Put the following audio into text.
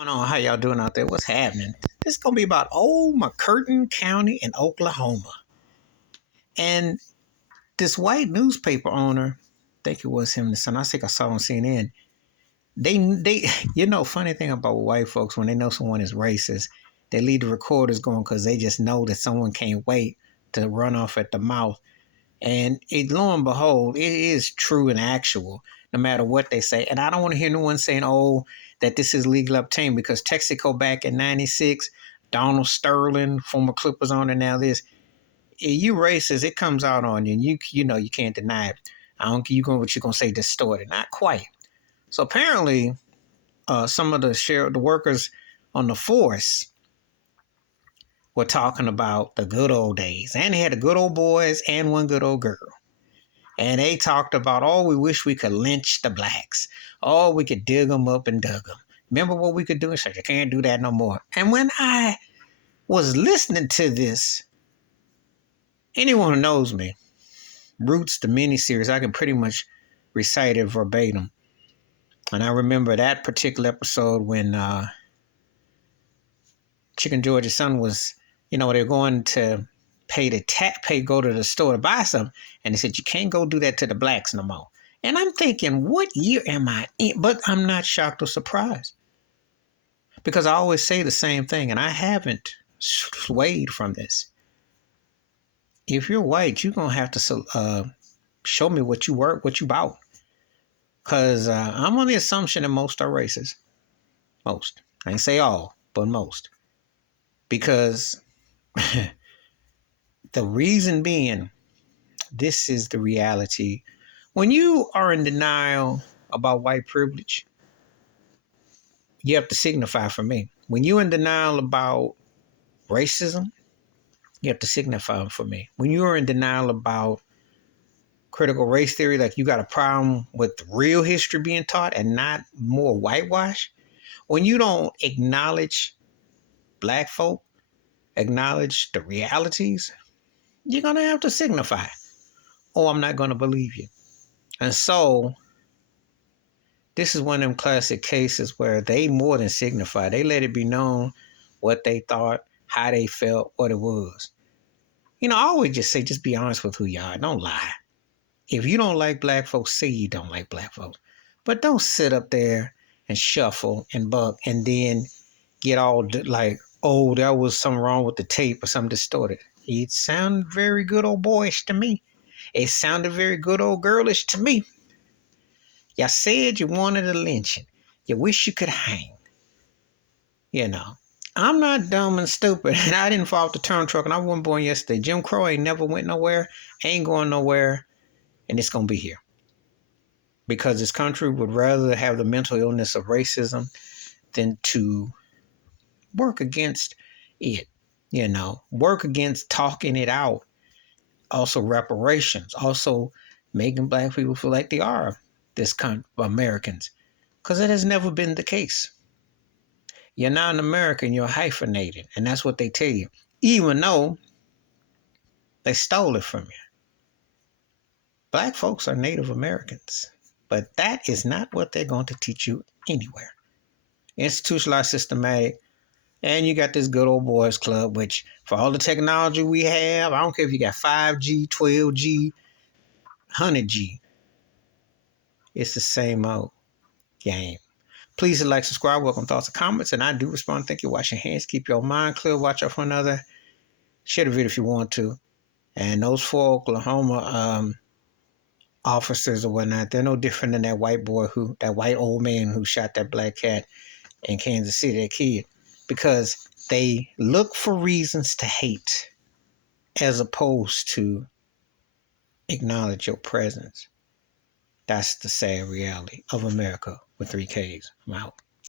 Going on? How y'all doing out there? What's happening? This is gonna be about old Mccurtain County in Oklahoma, and this white newspaper owner, I think it was him, the son. I think I saw on CNN. They, funny thing about white folks when they know someone is racist, they leave the recorders going because they just know that someone can't wait to run off at the mouth. And lo and behold, it is true and actual, no matter what they say. And I don't want to hear no one saying, oh, that this is legal obtained because Texaco back in 96, Donald Sterling, former Clippers owner, now this. You racist, it comes out on you. And you can't deny it. I don't care what you're going to say distorted. Not quite. So apparently, some of the workers on the force were talking about the good old days. And they had the good old boys and one good old girl. And they talked about, oh, we wish we could lynch the blacks. Oh, we could dig them up and dug them. Remember what we could do? So you can't do that no more. And when I was listening to this, anyone who knows me, Roots, the miniseries, I can pretty much recite it verbatim. And I remember that particular episode when Chicken George's son was, they're going to go to the store to buy something. And they said, you can't go do that to the blacks no more. And I'm thinking, what year am I in? But I'm not shocked or surprised. Because I always say the same thing, and I haven't swayed from this. If you're white, you're going to have to show me what you work, what you bought. Because I'm on the assumption that most are racist. Most. I ain't say all, but most. Because the reason being, this is the reality. When you are in denial about white privilege, you have to signify for me. When you're in denial about racism, you have to signify for me. When you're in denial about critical race theory, like you got a problem with real history being taught and not more whitewash, when you don't acknowledge black folk, acknowledge the realities, you're going to have to signify, or I'm not going to believe you. And so this is one of them classic cases where they more than signify. They let it be known what they thought, how they felt, what it was. I always just say, just be honest with who you are. Don't lie. If you don't like black folks, say you don't like black folks. But don't sit up there and shuffle and buck and then get all like, oh, there was something wrong with the tape or something distorted. It sounded very good old boyish to me. It sounded very good old girlish to me. Y'all said you wanted a lynching. You wish you could hang. I'm not dumb and stupid, and I didn't fall off the turn truck, and I wasn't born yesterday. Jim Crow ain't never went nowhere, ain't going nowhere, and it's going to be here. Because this country would rather have the mental illness of racism than to work against it, work against talking it out. Also reparations, also making black people feel like they are this kind of Americans, because it has never been the case. You're not an American, you're hyphenated, and that's what they tell you, even though they stole it from you. Black folks are Native Americans, but that is not what they're going to teach you anywhere. Institutionalized, systematic, and you got this good old boys club, which for all the technology we have, I don't care if you got 5G, 12G, 100G, it's the same old game. Please like, subscribe, welcome thoughts and comments, and I do respond. Thank you. Wash your hands, keep your mind clear, watch out for another. Share the video if you want to. And those 4 Oklahoma officers or whatnot, they're no different than that white old man who shot that black cat in Kansas City, that kid, because they look for reasons to hate as opposed to acknowledge your presence. That's the sad reality of America with 3 Ks. I'm out.